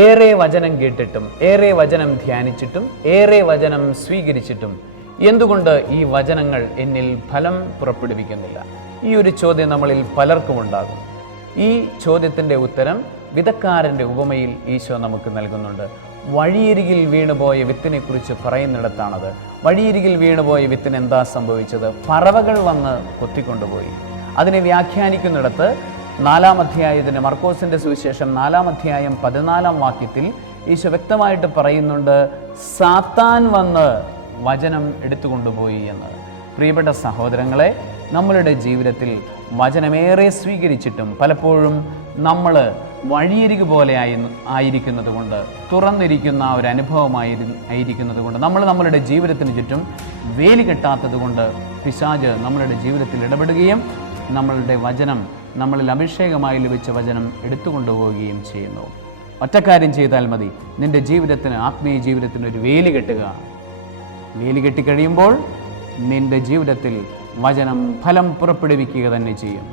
ഏറെ വചനം കേട്ടിട്ടും ഏറെ വചനം ധ്യാനിച്ചിട്ടും ഏറെ വചനം സ്വീകരിച്ചിട്ടും എന്തുകൊണ്ട് ഈ വചനങ്ങൾ എന്നിൽ ഫലം പുറപ്പെടുവിക്കുന്നില്ല? ഈ ഒരു ചോദ്യം നമ്മളിൽ പലർക്കും ഉണ്ടാകും. ഈ ചോദ്യത്തിൻ്റെ ഉത്തരം വിതക്കാരൻ്റെ ഉപമയിൽ ഈശോ നമുക്ക് നൽകുന്നുണ്ട്. വഴിയരികിൽ വീണുപോയ വിത്തിനെ കുറിച്ച് പറയുന്നിടത്താണത്. വഴിയരികിൽ വീണുപോയ വിത്തിന് എന്താ സംഭവിച്ചത്? പറവകൾ വന്ന് കൊത്തിക്കൊണ്ടുപോയി. അതിനെ വ്യാഖ്യാനിക്കുന്നിടത്ത് 4-ാം അധ്യായത്തിൻ്റെ മർക്കോസിൻ്റെ സുവിശേഷം 4-ാം അധ്യായം 14-ാം വാക്യത്തിൽ ഈശോ വ്യക്തമായിട്ട് പറയുന്നുണ്ട്, സാത്താൻ വന്ന് വചനം എടുത്തുകൊണ്ടുപോയി എന്ന്. പ്രിയപ്പെട്ട സഹോദരങ്ങളെ, നമ്മളുടെ ജീവിതത്തിൽ വചനമേറെ സ്വീകരിച്ചിട്ടും പലപ്പോഴും നമ്മൾ വഴിയരികു പോലെ ആയിരിക്കുന്നത് കൊണ്ട്, തുറന്നിരിക്കുന്ന ഒരു അനുഭവമായിരിക്കുന്നത് കൊണ്ട്, നമ്മളുടെ ജീവിതത്തിന് ചുറ്റും വേലി കെട്ടാത്തത് കൊണ്ട് പിശാച് നമ്മളുടെ ജീവിതത്തിൽ ഇടപെടുകയും നമ്മളുടെ വചനം, നമ്മളിൽ അഭിഷേകമായി ലഭിച്ച വചനം എടുത്തുകൊണ്ടുപോവുകയും ചെയ്യുന്നു. ഒറ്റക്കാര്യം ചെയ്താൽ മതി, നിന്റെ ജീവിതത്തിന്, ആത്മീയ ജീവിതത്തിന് ഒരു വേലി കെട്ടുക. വേലി കെട്ടിക്കഴിയുമ്പോൾ നിന്റെ ജീവിതത്തിൽ വചനം ഫലം പുറപ്പെടുവിക്കുക തന്നെ ചെയ്യും.